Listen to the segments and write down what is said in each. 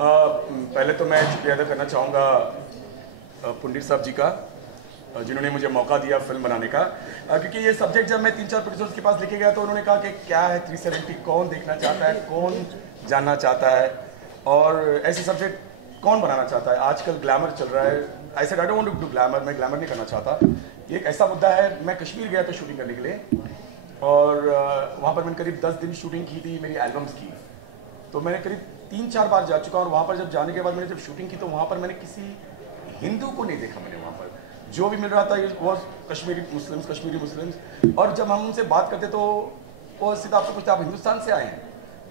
पहले तो मैं शुक्रिया अदा करना चाहूँगा पुंडित साहब जी का, जिन्होंने मुझे मौका दिया फिल्म बनाने का, क्योंकि ये सब्जेक्ट जब मैं 3-4 प्रोड्यूसर्स के पास लेके गया तो उन्होंने कहा कि क्या है 370, कौन देखना चाहता है, कौन जानना चाहता है, और ऐसे सब्जेक्ट कौन बनाना चाहता है। आजकल ग्लैमर चल रहा है, I said I don't want to do glamour, मैं ग्लैमर नहीं करना चाहता। ये एक ऐसा मुद्दा है। मैं कश्मीर गया था शूटिंग करने के लिए, और वहाँ पर मैंने करीब 10 दिन शूटिंग की थी मेरी एल्बम्स की। तो मैंने करीब 3-4 बार जा चुका, और वहाँ पर जब जाने के बाद मैंने जब शूटिंग की तो वहाँ पर मैंने किसी हिंदू को नहीं देखा। मैंने वहाँ पर जो भी मिल रहा था वो कश्मीरी मुस्लिम्स, और जब हम उनसे बात करते तो वो सीधा आपसे पूछते आप हिंदुस्तान से आए हैं?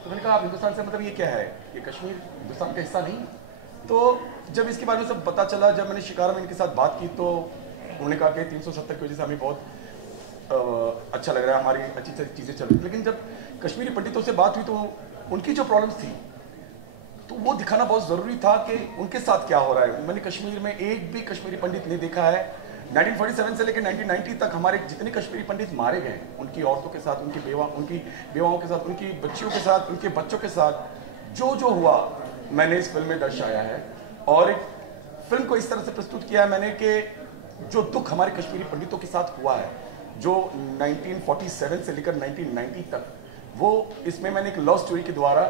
तो मैंने कहा आप हिंदुस्तान से मतलब ये क्या है, ये कश्मीर हिंदुस्तान का हिस्सा नहीं? तो जब इसके बारे में सब पता चला, जब मैंने शिकारा में इनके साथ बात की तो उन्होंने कहा कि 370 की वजह से हमें बहुत अच्छा लग रहा है, हमारी अच्छी चीज़ें चल रही। लेकिन जब कश्मीरी पंडितों से बात हुई तो उनकी जो प्रॉब्लम्स थी तो वो दिखाना बहुत ज़रूरी था कि उनके साथ क्या हो रहा है। मैंने कश्मीर में एक भी कश्मीरी पंडित नहीं देखा है। 1947 से लेकर 1990 तक हमारे जितने कश्मीरी पंडित मारे गए, उनकी औरतों के साथ, उनकी बेवाओं के साथ, उनकी बच्चियों के साथ, उनके बच्चों के साथ जो जो हुआ मैंने इस फिल्म में दर्शाया है। और एक फिल्म को इस तरह से प्रस्तुत किया है मैंने कि जो दुख हमारे कश्मीरी पंडितों के साथ हुआ है, जो 1947 से लेकर 1990 तक, वो इसमें मैंने एक लव स्टोरी के द्वारा,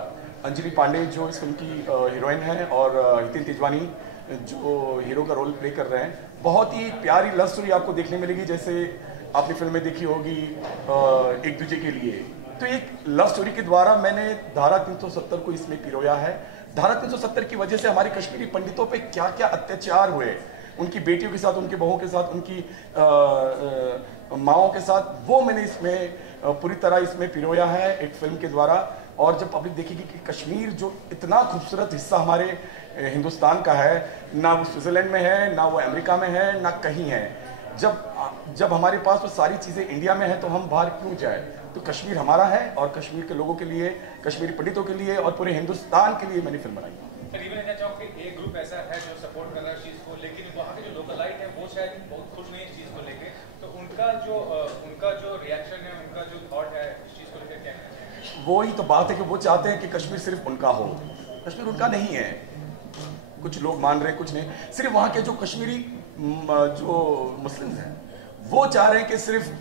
अंजलि पांडे जो इस फिल्म की हीरोइन है और हितिन तेजवानी जो हीरो का रोल प्ले कर रहे हैं, बहुत ही प्यारी लव स्टोरी आपको देखने मिलेगी, जैसे आपने फिल्म में देखी होगी एक दूजे के लिए। तो एक लव स्टोरी के द्वारा मैंने धारा 370 को इसमें पिरोया है। धारा 370 की वजह से हमारे कश्मीरी पंडितों पे क्या क्या अत्याचार हुए, उनकी बेटियों के साथ, उनके बहुओं के साथ, उनकी माओं के साथ, वो मैंने इसमें पूरी तरह इसमें पिरोया है एक फिल्म के द्वारा। और जब पब्लिक देखेगी कि कश्मीर जो इतना खूबसूरत हिस्सा हमारे हिंदुस्तान का है, ना वो स्विट्जरलैंड में है, ना वो अमेरिका में है, ना कहीं है, जब हमारे पास वो सारी चीज़ें इंडिया में है तो हम बाहर क्यों जाए? तो कश्मीर हमारा है, और कश्मीर के लोगों के लिए, कश्मीरी पंडितों के लिए और पूरे हिंदुस्तान के लिए मैंने फिल्म बनाई। एक ग्रुप ऐसा है जो सपोर्ट कर रहा है इस चीज़ को, लेकिन वहाँ के जो लोकलाइट है वो शायद बहुत खुश नहीं इस चीज़ को लेके, तो उनका जो रिएक्शन है, उनका जो थॉट है इस चीज़ को लेकर क्या कहना चाहिए? वो ही तो बात है कि वो चाहते हैं कि कश्मीर सिर्फ उनका हो। कश्मीर उनका नहीं है, कुछ लोग मान रहे हैं, कुछ नहीं। सिर्फ वहाँ के जो कश्मीरी जो मुस्लिम्स हैं वो चाह रहे हैं कि सिर्फ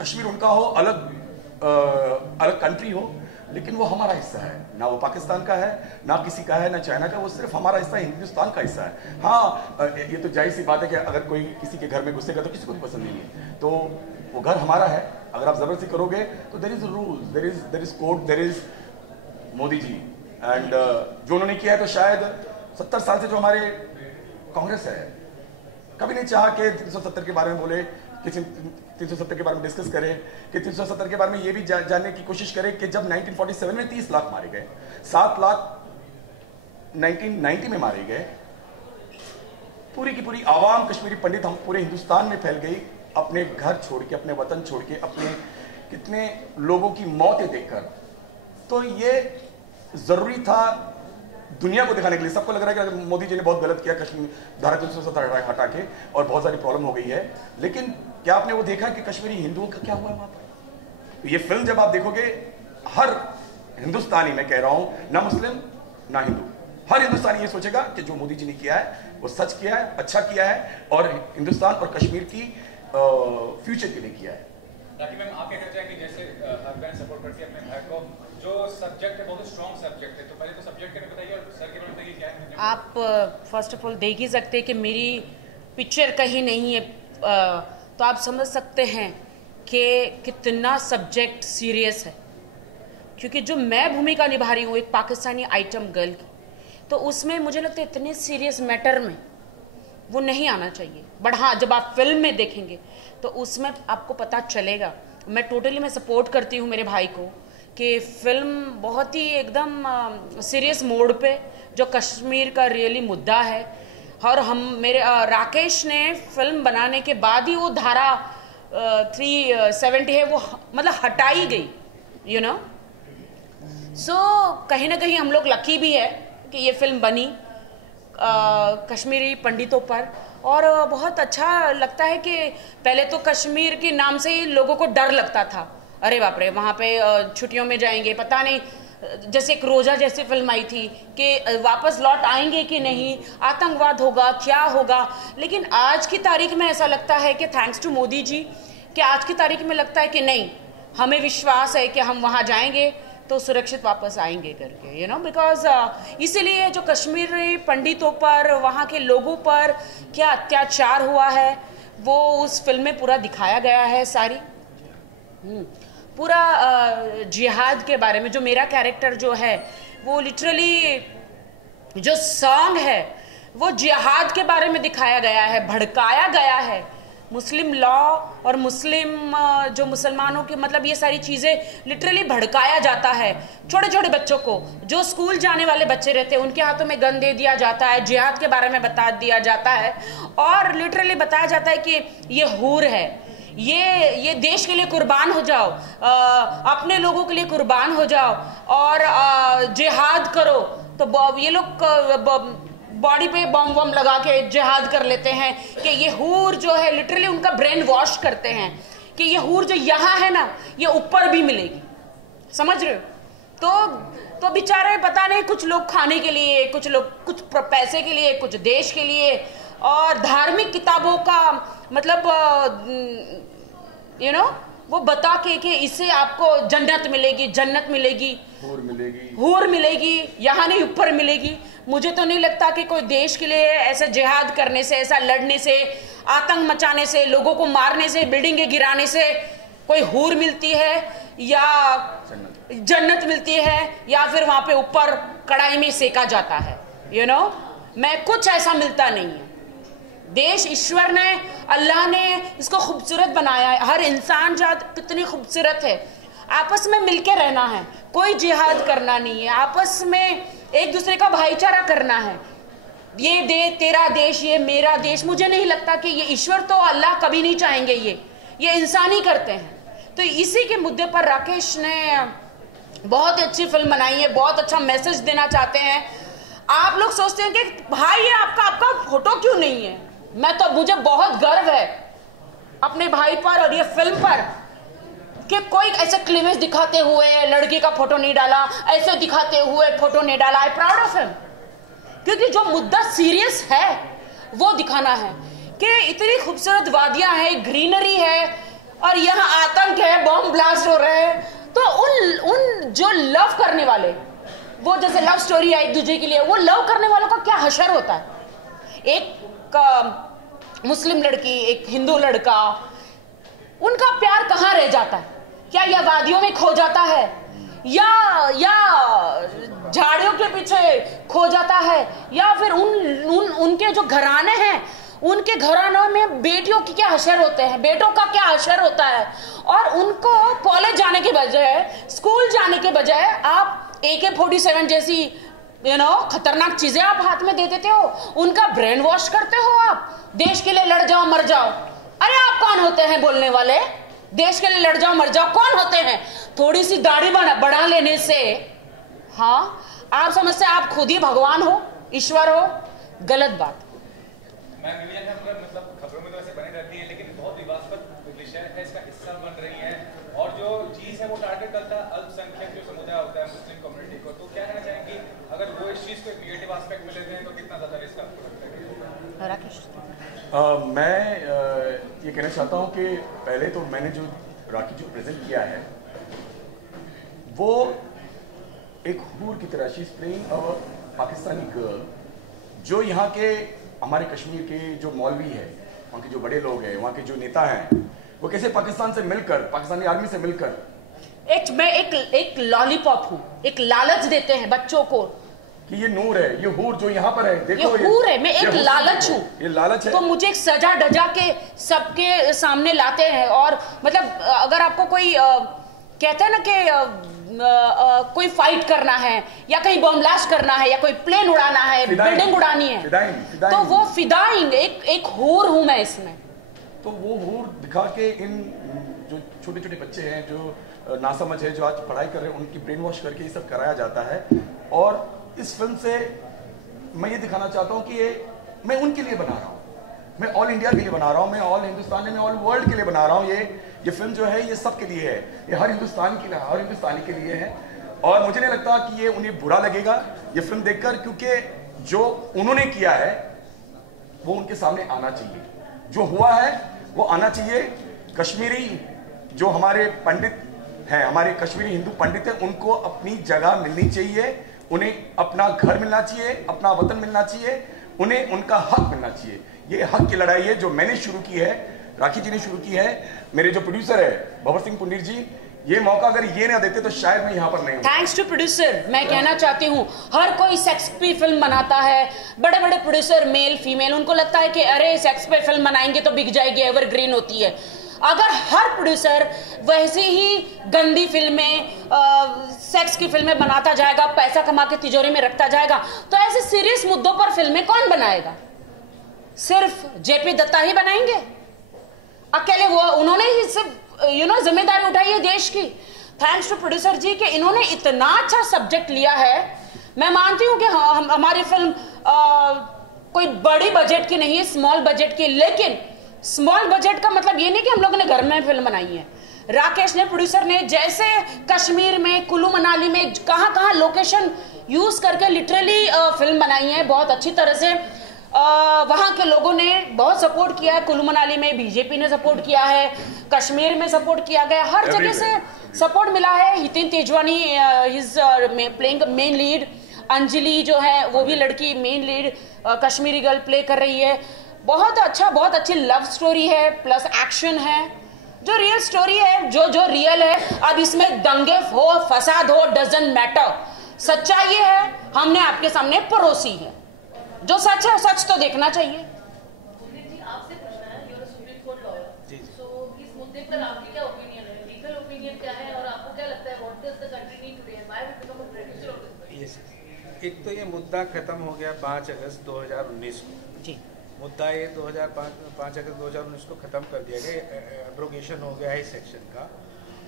कश्मीर उनका हो, अलग कंट्री हो, लेकिन वो हमारा हिस्सा है। ना वो पाकिस्तान का है, ना किसी का है, ना चाइना का, वो सिर्फ हमारा हिस्सा है, हिंदुस्तान का हिस्सा है। हाँ, ये तो जाहिर सी बात है कि अगर कोई किसी के घर में घुसेगा तो किसी को भी पसंद नहीं है, तो वो घर हमारा है। अगर आप जबरदस्ती करोगे तो there is rules, there is code, there is Modi ji, and जो उन्होंने किया है, तो शायद 70 साल से जो हमारे कांग्रेस है कभी नहीं चाहा कि 370 के बारे में बोले, किसी 370 के बारे में डिस्कस करें, कि 370 के बारे में ये भी जानने की कोशिश करें कि जब 1947 में 30 लाख मारे गए, 7 लाख 1990 में मारे गए, पूरी की पूरी आवाम कश्मीरी पंडित हम पूरे हिंदुस्तान में फैल गई, अपने घर छोड़ के, अपने वतन छोड़ के, अपने कितने लोगों की मौतें देखकर। तो ये जरूरी था दुनिया को दिखाने के लिए। सबको लग रहा है कि अगर मोदी जी ने बहुत गलत किया कश्मीर धारा 370 हटा के, और बहुत सारी प्रॉब्लम हो गई है, लेकिन क्या आपने वो देखा कि कश्मीरी हिंदुओं का क्या हुआ है वहां पर? ये फिल्म जब आप देखोगे, हर हिंदुस्तानी, मैं कह रहा हूं, ना मुस्लिम ना हिंदू, हर हिंदुस्तानी ये सोचेगा कि जो मोदी जी ने किया है वो सच किया है, अच्छा किया है, और हिंदुस्तान और कश्मीर की फ्यूचर के लिए किया है। ताकि मैम आप क्या कहना चाहेंगे, जैसे हर बहन सपोर्ट करती है अपने भाई को, जो सब्जेक्ट है बहुत स्ट्रॉन्ग सब्जेक्ट है, तो पहले तो सब्जेक्ट के बारे में बताइए और सर के बारे में बताइए क्या है। आप फर्स्ट ऑफ ऑल देख ही सकते हैं कि मेरी पिक्चर कहीं नहीं है, तो आप समझ सकते हैं कि कितना सब्जेक्ट सीरियस है, क्योंकि जो मैं भूमिका निभा रही हूँ एक पाकिस्तानी आइटम गर्ल की, तो उसमें मुझे लगता है इतने सीरियस मैटर में वो नहीं आना चाहिए। बट हाँ, जब आप फिल्म में देखेंगे तो उसमें आपको पता चलेगा। मैं टोटली सपोर्ट करती हूँ मेरे भाई को कि फिल्म बहुत ही एकदम सीरियस मोड पे, जो कश्मीर का रियली मुद्दा है, और मेरे राकेश ने फिल्म बनाने के बाद ही वो धारा 370 है वो मतलब हटाई गई, यू नो। सो कहीं ना कहीं हम लोग लकी भी है कि ये फिल्म बनी कश्मीरी पंडितों पर, और बहुत अच्छा लगता है कि पहले तो कश्मीर के नाम से ही लोगों को डर लगता था, अरे बाप रे वहाँ पे छुट्टियों में जाएंगे, पता नहीं जैसे एक रोजा जैसी फिल्म आई थी कि वापस लौट आएंगे कि नहीं, आतंकवाद होगा, क्या होगा। लेकिन आज की तारीख में ऐसा लगता है कि थैंक्स टू मोदी जी, कि आज की तारीख में लगता है कि नहीं, हमें विश्वास है कि हम वहाँ जाएंगे तो सुरक्षित वापस आएंगे करके, यू नो, बिकॉज इसीलिए जो कश्मीरी पंडितों पर, वहाँ के लोगों पर क्या अत्याचार हुआ है वो उस फिल्म में पूरा दिखाया गया है। सारी पूरा जिहाद के बारे में, जो मेरा कैरेक्टर जो है वो लिटरली जो सॉन्ग है वो जिहाद के बारे में दिखाया गया है, भड़काया गया है। मुस्लिम लॉ और मुस्लिम जो मुसलमानों की मतलब ये सारी चीज़ें लिटरली भड़काया जाता है। छोटे छोटे बच्चों को, जो स्कूल जाने वाले बच्चे रहते हैं, उनके हाथों में गन दे दिया जाता है, जिहाद के बारे में बता दिया जाता है और लिटरली बताया जाता है कि ये हूर है, ये देश के लिए कुर्बान हो जाओ, अपने लोगों के लिए कुर्बान हो जाओ और जिहाद करो। तो ये लोग बॉडी पे बम वम लगा के जिहाद कर लेते हैं कि ये हूर जो है, लिटरली उनका ब्रेन वॉश करते हैं कि ये हूर जो यहाँ है ना, ये ऊपर भी मिलेगी। समझ रहे हो? तो बेचारे पता नहीं, कुछ लोग खाने के लिए, कुछ लोग कुछ पैसे के लिए, कुछ देश के लिए, और धार्मिक किताबों का मतलब यू नो वो बता के कि इससे आपको जन्नत मिलेगी, जन्नत मिलेगी, हूर मिलेगी, यहाँ नहीं ऊपर मिलेगी। मुझे तो नहीं लगता कि कोई देश के लिए ऐसा जिहाद करने से, ऐसा लड़ने से, आतंक मचाने से, लोगों को मारने से, बिल्डिंगें गिराने से कोई हूर मिलती है या जन्नत मिलती है या फिर वहां पे ऊपर कढ़ाई में सेका जाता है। यू नो, मैं कुछ ऐसा मिलता नहीं है। देश ईश्वर ने, अल्लाह ने इसको खूबसूरत बनाया है। हर इंसान जात कितनी खूबसूरत है। आपस में मिलके रहना है, कोई जिहाद करना नहीं है, आपस में एक दूसरे का भाईचारा करना है। ये तेरा देश, ये मेरा देश। मुझे नहीं लगता कि ये ईश्वर तो अल्लाह कभी नहीं चाहेंगे, ये इंसान ही करते हैं। तो इसी के मुद्दे पर राकेश ने बहुत अच्छी फिल्म बनाई है, बहुत अच्छा मैसेज देना चाहते हैं। आप लोग सोचते हैं कि भाई ये आपका फोटो क्यों नहीं है? मुझे बहुत गर्व है अपने भाई पर और ये फिल्म पर कि कोई ऐसे क्लीवेज दिखाते हुए लड़की का फोटो नहीं डाला, ऐसे दिखाते हुए फोटो नहीं डाला। आई प्राउड ऑफ हिम, क्योंकि जो मुद्दा सीरियस है वो दिखाना है कि इतनी खूबसूरत वादियां हैं, ग्रीनरी है और यहाँ आतंक है, बॉम्ब ब्लास्ट हो रहे हैं। तो उन जो लव करने वाले, वो जैसे लव स्टोरी है एक दूसरे के लिए, वो लव करने वालों का क्या हशर होता है। एक मुस्लिम लड़की, एक हिंदू लड़का, उनका प्यार कहाँ रह जाता है? क्या यह वादियों में खो जाता है या झाड़ियों के पीछे खो जाता है, या फिर उनके जो घराने हैं, उनके घरानों में बेटियों की क्या हशर होते हैं, बेटों का क्या हशर होता है। और उनको कॉलेज जाने के बजाय, स्कूल जाने के बजाय आप AK-47 जैसी खतरनाक चीजें आप हाथ में दे देते हो, उनका ब्रेन वॉश करते हो। आप देश के लिए लड़ जाओ, मर जाओ। अरे आप कौन होते हैं बोलने वाले? देश के लिए लड़ जाओ, मर जाओ कौन होते हैं? थोड़ी सी दाढ़ी बढ़ा लेने से, हाँ, आप समझते आप खुद ही भगवान हो, ईश्वर हो। गलत बात। मतलब खबरों में तो ऐसे बने रहती है, लेकिन बहुत विवादास्पद विषय है, इसका हिस्सा बन रही है और जो चीज है वो टारगेट करता है अल्पसंख्यक जो समुदाय होता है, मुस्लिम कम्युनिटी को। तो क्या कहना चाहेंगे, अगर वो इस चीज को एक नेगेटिव एस्पेक्ट में लेते हैं तो कितना ज्यादा रिस्क आपको लगता है? राकेश, मैं ये कहना चाहता हूँ कि पहले तो मैंने जो राखी जो प्रेजेंट किया है वो एक हूर की तरह, she is playing a Pakistani girl, जो यहाँ के हमारे कश्मीर के जो मौलवी है, वहाँ के जो बड़े लोग हैं, वहाँ के जो नेता हैं, वो कैसे पाकिस्तान से मिलकर, पाकिस्तानी आर्मी से मिलकर मैं एक लॉलीपॉप हूँ, एक लालच देते हैं बच्चों को कि ये नूर है, ये हूर जो यहाँ पर है, देखो ये हूर है, मैं एक लालच हूँ, ये लालच है। तो मुझे एक सजा डजा के सबके सामने लाते हैं। और मतलब अगर आपको कोई कहते हैं ना कि कोई फाइट करना है या कहीं बम ब्लास्ट करना है या कोई प्लेन उड़ाना है, बिल्डिंग उड़ानी है, फिदाइंग। तो वो फिदाइंग एक हूर हूं मैं इसमें। तो वो हूर दिखा के इन जो छोटे छोटे बच्चे हैं जो नासमझ है, जो आज पढ़ाई कर रहे हैं, उनकी ब्रेन वॉश करके ये सब कराया जाता है। और इस फिल्म से मैं ये दिखाना चाहता हूँ कि ये मैं उनके लिए बना रहा हूँ, मैं ऑल इंडिया के लिए बना रहा हूँ, मैं ऑल हिंदुस्तान में ऑल वर्ल्ड के लिए बना रहा हूँ। ये फिल्म जो है ये सब के लिए है, ये हर हिंदुस्तानी के लिए है। और मुझे नहीं लगता कि ये उन्हें बुरा लगेगा ये फिल्म देखकर, क्योंकि जो उन्होंने किया है वो उनके सामने आना चाहिए, जो हुआ है वो आना चाहिए। कश्मीरी जो हमारे पंडित हैं, हमारे कश्मीरी हिंदू पंडित हैं, उनको अपनी जगह मिलनी चाहिए, उन्हें अपना घर मिलना चाहिए, अपना वतन मिलना चाहिए, उन्हें उनका हक मिलना चाहिए। ये हक की लड़ाई है जो मैंने शुरू की है, राखी जी ने शुरू की है, मेरे जो प्रोड्यूसर है भंवर सिंह पुन्नीर जी, ये मौका अगर ये ना देते तो शायद मैं यहाँ पर नहीं हूँ। Thanks to producer. मैं कहना चाहती हूँ, हर कोई सेक्स पे फिल्म बनाता है, बड़े बड़े प्रोड्यूसर मेल फीमेल, उनको लगता है कि अरे सेक्स पे फिल्म बनाएंगे तो बिक जाएगी, एवरग्रीन होती है। अगर हर प्रोड्यूसर वैसे ही गंदी फिल्में, सेक्स की फिल्में बनाता जाएगा, पैसा कमा के तिजोरी में रखता जाएगा, तो ऐसे सीरियस मुद्दों पर फिल्में कौन बनाएगा? सिर्फ जेपी दत्ता ही बनाएंगे अकेले? वो उन्होंने ही सिर्फ जिम्मेदारी उठाई है देश की। थैंक्स टू प्रोड्यूसर जी कि इन्होंने इतना अच्छा सब्जेक्ट लिया है। मैं मानती हूं कि हमारी फिल्म कोई बड़ी बजट की नहीं है, स्मॉल बजट की, लेकिन स्मॉल बजट का मतलब ये नहीं कि हम लोगों ने घर में फिल्म बनाई है। राकेश ने, प्रोड्यूसर ने, जैसे कश्मीर में, कुल्लू मनाली में कहां लोकेशन यूज करके लिटरली फिल्म बनाई है बहुत अच्छी तरह से। वहां के लोगों ने बहुत सपोर्ट किया है। कुल्लू मनाली में बीजेपी ने सपोर्ट किया है, कश्मीर में सपोर्ट किया गया, हर जगह से सपोर्ट मिला है। Hiten Tejwani is playing main lead, Anjali जो है वो भी लड़की main lead Kashmiri girl play कर रही है। बहुत अच्छा, बहुत अच्छी लव स्टोरी है, प्लस एक्शन है, जो रियल स्टोरी है, जो रियल है। अब इसमें दंगे हो, फसाद हो, डजंट मैटर, सच्चाई ये है हमने आपके सामने परोसी है। जो सच है सच तो देखना चाहिए। आपसे पूछना है, you're a Supreme Court lawyer, so इस मुद्दे पर आपकी क्या ओपिनियन है, लीगल ओपिनियन क्या है, और आपको क्या लगता है what does the country need today and why we become a beneficiary of this? एक तो ये मुद्दा खत्म हो गया 5 अगस्त 2019 को जी। मुद्दा ये 5 अगस्त 2019 को ख़त्म कर दिया गया, एब्रोगेशन हो गया है इस सेक्शन का।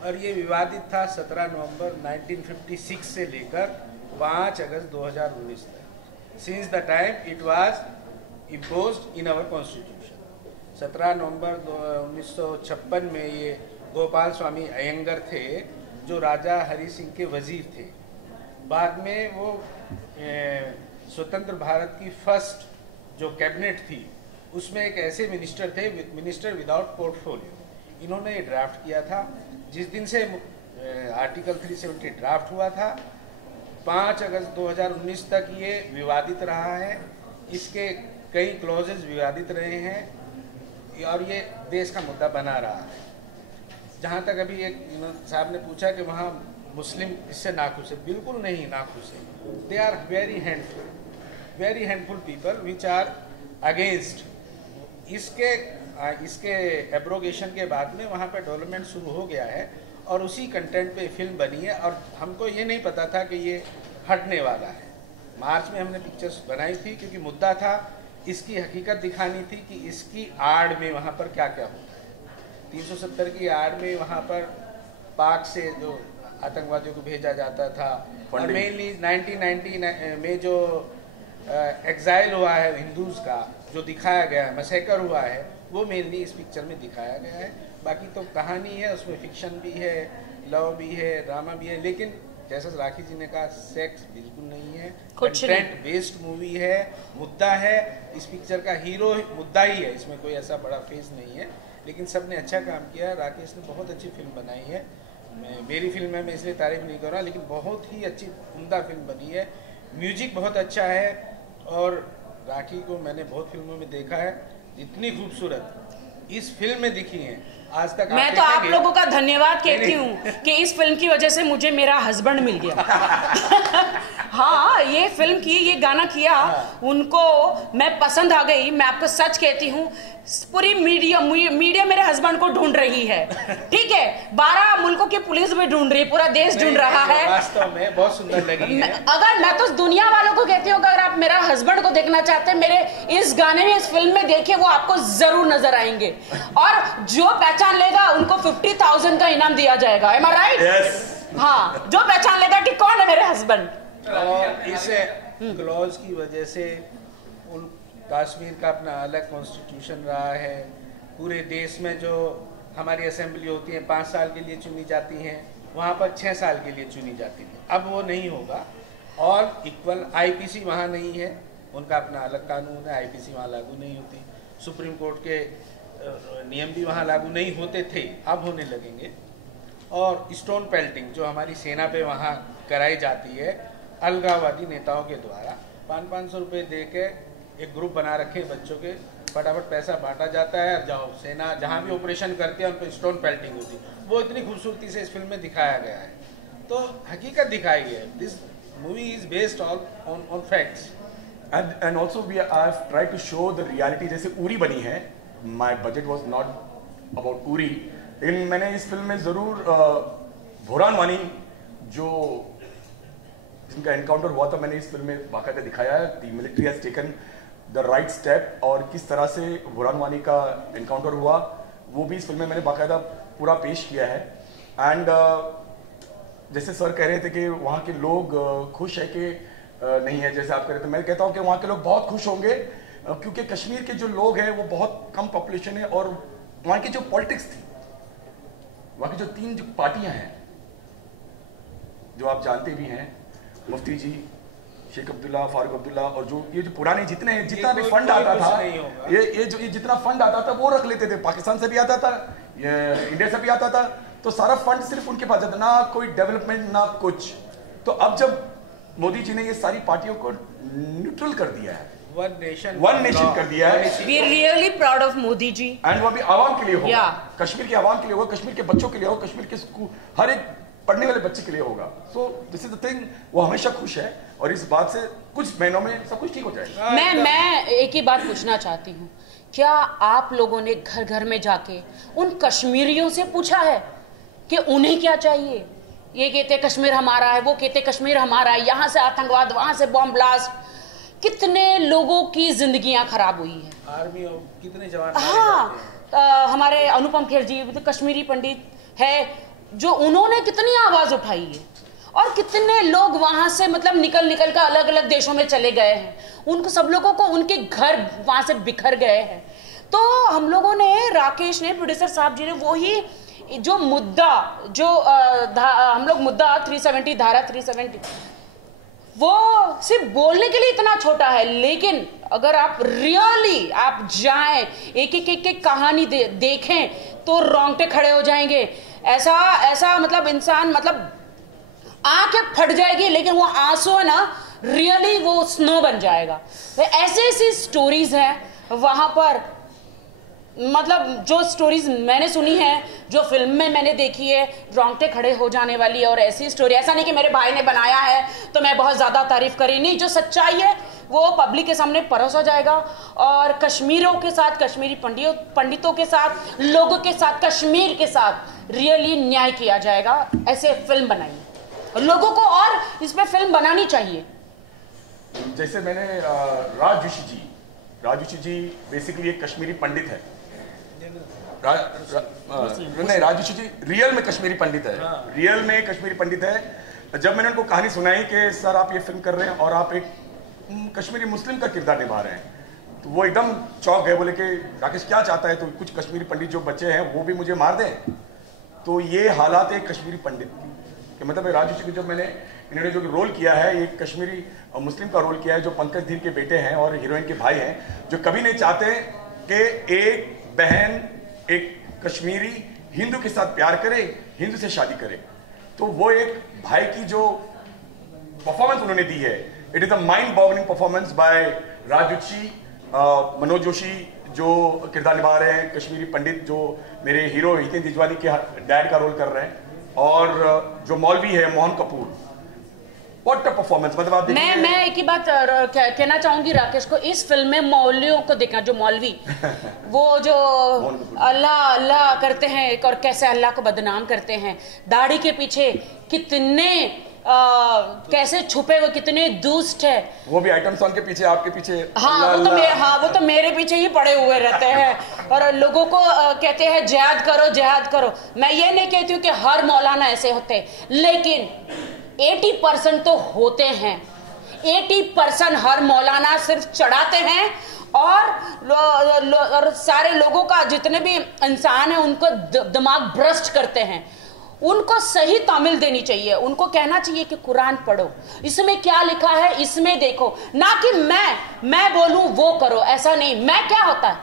और ये विवादित था 17 नवंबर 1956 से लेकर 5 अगस्त 2019 तक, since the time it was imposed in our constitution। 17 नवंबर 1956 में ये गोपाल स्वामी अयंगर थे जो राजा हरि सिंह के वजीर थे। बाद में वो स्वतंत्र भारत की फर्स्ट जो कैबिनेट थी उसमें एक ऐसे मिनिस्टर थे, मिनिस्टर विदाउट पोर्टफोलियो, इन्होंने ये ड्राफ्ट किया था। जिस दिन से आर्टिकल 370 ड्राफ्ट हुआ था 5 अगस्त 2019 तक ये विवादित रहा है, इसके कई क्लॉजेज विवादित रहे हैं और ये देश का मुद्दा बना रहा है। जहाँ तक अभी एक साहब ने पूछा कि वहाँ मुस्लिम इससे नाखुश है, बिल्कुल नहीं नाखुश है। They are very handful people which are against इसके एब्रोगेशन के बाद में वहाँ पर डेवलपमेंट शुरू हो गया है और उसी कंटेंट पे फिल्म बनी है। और हमको ये नहीं पता था कि ये हटने वाला है। मार्च में हमने पिक्चर्स बनाई थी क्योंकि मुद्दा था, इसकी हकीकत दिखानी थी कि इसकी आड़ में वहाँ पर क्या क्या होता है। 370 की आड़ में वहाँ पर पाक से जो आतंकवादियों को भेजा जाता था, और मेनली 1990 में जो एग्जाइल हुआ है हिंदूज का जो दिखाया गया है, मैसेकर हुआ है, वो मेनली इस पिक्चर में दिखाया गया है। बाकी तो कहानी है, उसमें फिक्शन भी है, लव भी है, ड्रामा भी है, लेकिन जैसा राखी जी ने कहा सेक्स बिल्कुल नहीं है, कंटेंट बेस्ड मूवी है, मुद्दा है। इस पिक्चर का हीरो मुद्दा ही है, इसमें कोई ऐसा बड़ा फेस नहीं है, लेकिन सब ने अच्छा काम किया। राकेश ने बहुत अच्छी फिल्म बनाई है, मेरी फिल्म है मैं इसलिए तारीफ नहीं कर रहा, लेकिन बहुत ही अच्छी उम्दा फिल्म बनी है। म्यूजिक बहुत अच्छा है और राखी को मैंने बहुत फिल्मों में देखा है, जितनी खूबसूरत इस फिल्म में दिखी है आज तक। मैं तो आप लोगों का धन्यवाद कहती हूँ कि इस फिल्म की वजह से मुझे मेरा हस्बैंड मिल गया। हाँ, ये फिल्म की, ये गाना किया, उनको मैं पसंद आ गई। मैं आपको सच कहती हूँ, पूरी मीडिया मेरे हस्बैंड को ढूंढ रही है, ठीक है, 12 मुल्कों की पुलिस भी ढूंढ रही है, पूरा देश ढूंढ रहा है। वास्तव में बहुत सुंदर लगी है। अगर मैं तो दुनिया वालों को कहती हूँ कि अगर आप मेरा हस्बैंड को देखना चाहते हैं, मेरे इस गाने में, इस फिल्म में देखिए, वो आपको जरूर नजर आएंगे। और जो पहचान लेगा उनको 50,000 का इनाम दिया जाएगा। Am I right? Yes. हाँ, जो पहचान लेगा कि कौन है मेरे हस्बैंड। और इस क्लॉज की वजह से उन कश्मीर का अपना अलग कॉन्स्टिट्यूशन रहा है। पूरे देश में जो हमारी असेंबली होती है 5 साल के लिए चुनी जाती हैं, वहाँ पर 6 साल के लिए चुनी जाती थी, अब वो नहीं होगा। और इक्वल आईपीसी वहाँ नहीं है, उनका अपना अलग कानून है, आईपीसी वहाँ लागू नहीं होती। सुप्रीम कोर्ट के नियम भी वहाँ लागू नहीं होते थे, अब होने लगेंगे। और स्टोन पेल्टिंग जो हमारी सेना पे वहाँ कराई जाती है अलगाववादी नेताओं के द्वारा, 500-500 रुपये दे के एक ग्रुप बना रखे बच्चों के, फटाफट पैसा बांटा जाता है, जाओ सेना जहाँ भी ऑपरेशन करती है उन पर स्टोन पेल्टिंग होती है। वो इतनी खूबसूरती से इस फिल्म में दिखाया गया है, तो हकीकत दिखाई है। This movie is based on facts and also we have tried to show the reality। जैसे उरी बनी है, my budget was not about Uri, लेकिन मैंने इस फिल्म में ज़रूर बुरहान वानी जो जिनका एनकाउंटर हुआ था, मैंने इस फिल्म में बाकायदा दिखाया है। The military has taken the right step, और किस तरह से बुरहान वानी का एनकाउंटर हुआ वो भी इस फिल्म में मैंने बाकायदा पूरा पेश किया है। एंड जैसे सर कह रहे थे कि वहाँ के लोग खुश है कि नहीं है, जैसे आप कह रहे थे, मैं कहता हूँ कि वहाँ के लोग बहुत खुश होंगे, क्योंकि कश्मीर के जो लोग हैं वो बहुत कम पॉपुलेशन है, और वहाँ की जो पॉलिटिक्स थी, वहाँ की जो 3 जो पार्टियां हैं जो आप जानते भी हैं, मुफ्ती जी, शेख अब्दुल्ला, फारूक अब्दुल्ला, और जो ये जो पुराने जितना भी फंड आता था, ये जितना फंड आता था वो रख लेते थे, पाकिस्तान से भी आता था, ये इंडिया से भी आता था, तो सारा फंड सिर्फ उनके पास जाता, ना कोई डेवलपमेंट ना कुछ। तो अब जब मोदी जी ने ये सारी पार्टियों को न्यूट्रल कर दिया है, वन नेशन कर दिया है, We are really proud of Modi ji. And वो अभी आवाम के लिए होगा, Yeah. कश्मीर की आवाम के लिए होगा, कश्मीर के बच्चों के लिए होगा, कश्मीर के स्कूल हर एक पढ़ने वाले बच्चे के लिए होगा। So this is the thing, वो हमेशा खुश है, और इस बात से कुछ महीनों में सब कुछ ठीक हो जाएगा। मैं एक ही बात पूछना चाहती हूँ, क्या आप लोगों ने घर घर में जाके उन कश्मीरियों से पूछा है कि उन्हें क्या चाहिए? ये कहते कश्मीर हमारा है, वो कहते कश्मीर हमारा है, यहाँ से आतंकवाद, वहां से बॉम्ब ब्लास्ट, कितने लोगों की जिंदगियां खराब हुई है। आर्मी और कितने जवान। हाँ, हमारे अनुपम खेर जी तो कश्मीरी पंडित है, जो उन्होंने कितनी आवाज उठाई है, और कितने लोग वहां से मतलब निकल कर अलग अलग देशों में चले गए हैं, उनको सब लोगों को उनके घर वहां से बिखर गए हैं। तो हम लोगों ने, राकेश ने, प्रोड्यूसर साहब जी ने, वही जो मुद्दा जो हम लोग मुद्दा 370 धारा 370 वो सिर्फ बोलने के लिए इतना छोटा है, लेकिन अगर आप रियली आप जाएं, एक कहानी देखें तो रोंगटे खड़े हो जाएंगे। ऐसा मतलब इंसान मतलब आंखें फट जाएगी, लेकिन वो आंसू है ना, रियली वो स्नो बन जाएगा। ऐसी स्टोरीज हैं वहां पर, मतलब जो स्टोरीज मैंने सुनी है, जो फिल्म में मैंने देखी है, रोंगटे खड़े हो जाने वाली है। और ऐसी स्टोरी, ऐसा नहीं कि मेरे भाई ने बनाया है तो मैं बहुत ज़्यादा तारीफ करी, नहीं, जो सच्चाई है वो पब्लिक के सामने परोसा जाएगा, और कश्मीरों के साथ, कश्मीरी पंडितों के साथ, लोगों के साथ, कश्मीर के साथ रियली न्याय किया जाएगा। ऐसे फिल्म बनाइए, और लोगों को और इस पर फिल्म बनानी चाहिए। जैसे मैंने राज जोशी जी बेसिकली एक कश्मीरी पंडित है, नहीं, राज जोशी जी रियल में कश्मीरी पंडित है, रियल में कश्मीरी पंडित है। जब मैंने उनको कहानी सुनाई कि सर आप ये फिल्म कर रहे हैं और आप एक कश्मीरी मुस्लिम का किरदार निभा रहे हैं, तो वो एकदम चौंक गए, बोले कि राकेश क्या चाहता है, तो कुछ कश्मीरी पंडित जो बच्चे हैं वो भी मुझे मार दें। तो ये हालात है कश्मीरी पंडित की, मतलब राज जोशी को जब मैंने, इन्होंने जो रोल किया है, ये कश्मीरी मुस्लिम का रोल किया है, जो पंकज धीर के बेटे हैं और हीरोइन के भाई हैं, जो कभी नहीं चाहते कि एक बहन एक कश्मीरी हिंदू के साथ प्यार करे, हिंदू से शादी करे। तो वो एक भाई की जो परफॉर्मेंस उन्होंने दी है, it is a mind boggling performance by Raj Joshi. Manoj Joshi जो किरदार निभा रहे हैं कश्मीरी पंडित, जो मेरे हीरो हितेन तिजवानी के डैड का रोल कर रहे हैं, और जो मौलवी है Mohan Kapoor, what a performance. मतलब आप मैं एक ही बात कहना चाहूंगी राकेश को, इस फिल्म में मौलवियों को देखना, जो मौलवी वो जो अल्लाह अल्लाह करते हैं और कैसे अल्लाह को बदनाम करते हैं, दाढ़ी के पीछे कितने कैसे छुपे हुए, कितने दुष्ट है। वो भी आइटम सॉन्ग के पीछे, आपके पीछे। वो तो मेरे पीछे ही पड़े हुए रहते हैं, और लोगों को कहते हैं जिहाद करो जिहाद करो। मैं ये नहीं कहती हूँ कि हर मौलाना ऐसे होते, लेकिन 80% तो होते हैं। 80% हर मौलाना सिर्फ चढ़ाते हैं, और सारे लोगों का, जितने भी इंसान है, उनको दिमाग भ्रष्ट करते हैं। उनको सही तमिल देनी चाहिए, उनको कहना चाहिए कि कुरान पढ़ो, इसमें क्या लिखा है इसमें देखो, ना कि मैं बोलूं वो करो, ऐसा नहीं। मैं क्या होता है,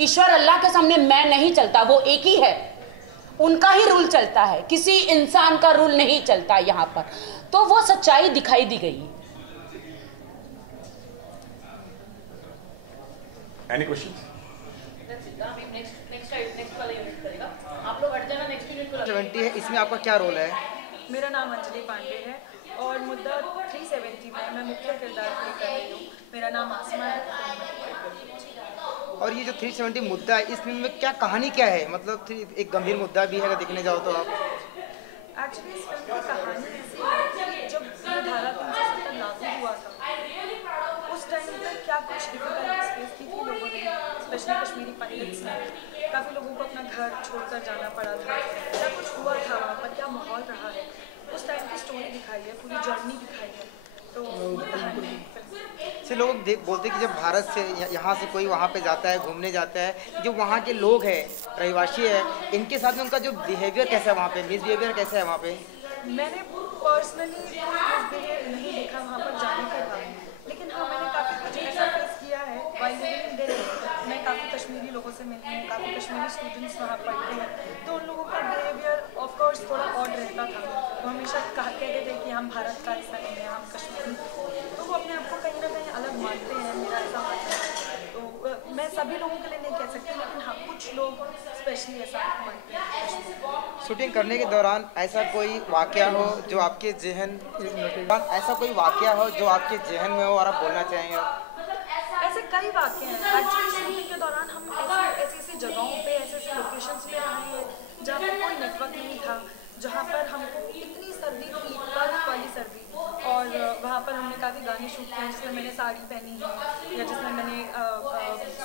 ईश्वर अल्लाह के सामने मैं नहीं चलता, वो एक ही है, उनका ही रूल चलता है, किसी इंसान का रूल नहीं चलता यहाँ पर। तो वो सच्चाई दिखाई दी गई। Any questions? नेक्स्ट वाला यूनिट करेगा, आप लोग हट जाना, नेक्स्ट यूनिट को 70 है, इसमें आपका क्या रोल है? मेरा नाम अंजलि पांडे है और मुद्दा 370 में मैं मुख्य किरदार प्ले कर रही हूँ। मेरा नाम आसमा है। और ये जो 370 मुद्दा है, इस फिल्म में क्या कहानी क्या है? मतलब एक गंभीर मुद्दा भी है अगर देखने जाओ तो आप। एक्चुअली इस फिल्म की कहानी ऐसी है कि जब ये धारा 370 लागू हुआ था उस टाइम पर क्या कुछ डिफिकल्टीज फेस की थी लोगों ने, स्पेशली कश्मीरी पंडित्स ने। काफ़ी लोगों को अपना घर छोड़कर जाना पड़ा था, क्या कुछ हुआ था वहाँ पर, क्या माहौल रहा है, उस टाइम की स्टोरी दिखाई है, पूरी जर्नी दिखाई है। तो से लोग बोलते हैं कि जब भारत से यहाँ से कोई वहाँ पे जाता है, घूमने जाता है, जो वहाँ के लोग हैं, रहवासी है, इनके साथ में उनका जो बिहेवियर कैसा है वहाँ पे, मिसबिहेवियर कैसा है वहाँ पे? मैंने पर्सनली मिसबिहेवियर नहीं देखा वहाँ पर जाने के बाद, लेकिन हाँ मैंने काफ़ी कुछ ऐसा फेस किया है व्हाइल लिविंग इन दिल्ली। मैं काफ़ी कश्मीरी लोगों से मिली हूँ, काफ़ी कश्मीरी स्टूडेंट्स वहाँ पढ़ते हैं, तो उन लोगों का बिहेवियर ऑफकोर्स थोड़ा ऑड रहता था। वो हमेशा कहते थे कि हम भारत का हिस्सा नहीं है, हम कश्मीरी, तो वो अपने आप को कहीं ना कहीं अलग मानते हैं, मेरा ऐसा मानना है। तो मैं सभी लोगों के लिए नहीं कह सकती, लेकिन हाँ कुछ लोग स्पेशली ऐसा मानते हैं। शूटिंग करने के दौरान ऐसा कोई वाकया हो जो आपके जहन में हो और आप बोलना चाहेंगे? ऐसे कई वाक़े हैं। एक्चुअली शूटिंग के दौरान हम ऐसी जगहों पे, ऐसे लोकेशंस पे आए हैं जहाँ पर कोई नेटवर्क नहीं था, जहाँ पर हमको इतनी सर्दी थी, बर्फ वाली सर्दी, और वहाँ पर हमने काफ़ी गाने शूट किए हैं जिसमें मैंने साड़ी पहनी है या जिसमें मैंने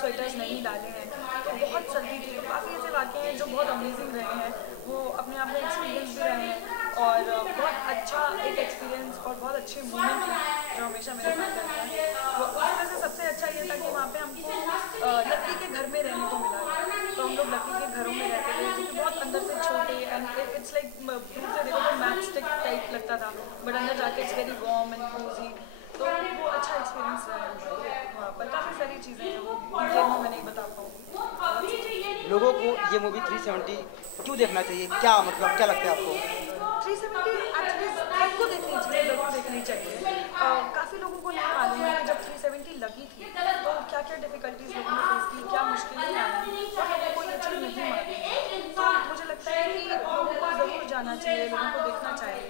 स्वेटर्स नहीं डाले हैं, तो बहुत सर्दी थी। काफ़ी ऐसे वाक़े हैं जो बहुत अमेजिंग रहे हैं, वो अपने आप में एक्सपीरियंस भी रहे हैं, और बहुत अच्छा एक एक्सपीरियंस और बहुत अच्छे मोमेंट हैं जो हमेशा मेरे साथ रहते हैं। वो उसमें से सबसे अच्छा ये था कि वहाँ पे हमको लकड़ी के घर में रहने को मिला, तो हम लोग लकड़ी के घरों में रहते थे जो कि बहुत अंदर से छोटे, एंड इट्स लाइक दूर से देखो तो मैच स्टिक टाइप लगता था, बट अंदर जाके it's very warm and cosy. तो वो अच्छा एक्सपीरियंस रहा है वहाँ पर। काफ़ी सारी चीज़ें हैं, वो डिटेल में मैं नहीं बता पाऊँगी। लोगों को ये मूवी 370 क्यों देखना चाहिए, क्या मतलब क्या लगता है आपको? 370 एक्चुअली सबको देखनी चाहिए, ज़रूर देखनी चाहिए। काफ़ी लोगों को नहीं मालूम है कि जब 370 लगी थी तो क्या क्या डिफ़िकल्टीज लोगों ने फेस की, क्या मुश्किलें आई, और हमें कोई ये चीज़ नहीं मालूम। तो मुझे लगता है कि लोगों को ज़रूर जाना चाहिए, लोगों को देखना चाहिए,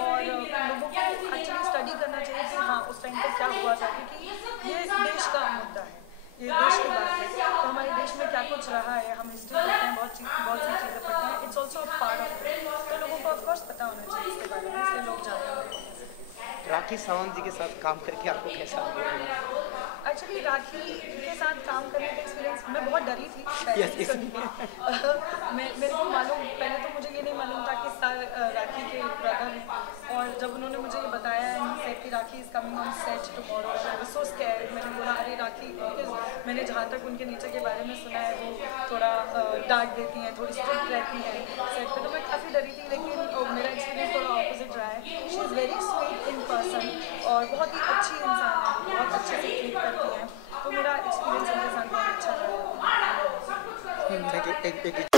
और लोगों को एक्चुअली स्टडी करना चाहिए कि हाँ उस टाइम पर क्या हुआ था, क्योंकि ये देश का मुद्दा है, ये देश की बात है। तो हमारे देश में क्या कुछ रहा है, हम हिस्ट्री पढ़ते हैं, बहुत सी चीज़ें पढ़ते हैं, it's also part of it, तो लोगों को ऑफकोर्स पता होना चाहिए इसके बारे में, इसलिए लोग जानते हैं। राखी सावंत जी के साथ काम करके आपको कैसा लगा? एक्चुअली राखी के साथ काम करने का एक्सपीरियंस, मैं बहुत डरी थी मेरे को मालूम, पहले तो मुझे ये नहीं मालूम था कि राखी के ब्रदर हैं, और जब उन्होंने मुझे ये बताया कि Rakhi is coming on set tomorrow, I was so scared. मैंने बोला अरे राखी, बिकॉज मैंने जहाँ तक उनके नेचर के बारे में सुना है वो थोड़ा डांट देती हैं, थोड़ी स्ट्रिक्ट रहती हैं सेट पे, तो मैं काफ़ी डरी थी, लेकिन मेरा एक्सपीरियंस थोड़ा ऑपोजिट रहा है। She is very sweet in person और बहुत ही अच्छी इंसान है, बहुत अच्छे से ट्रीट करती हैं, तो मेरा एक्सपीरियंस उनके साथ बहुत अच्छा रहा। Thank you.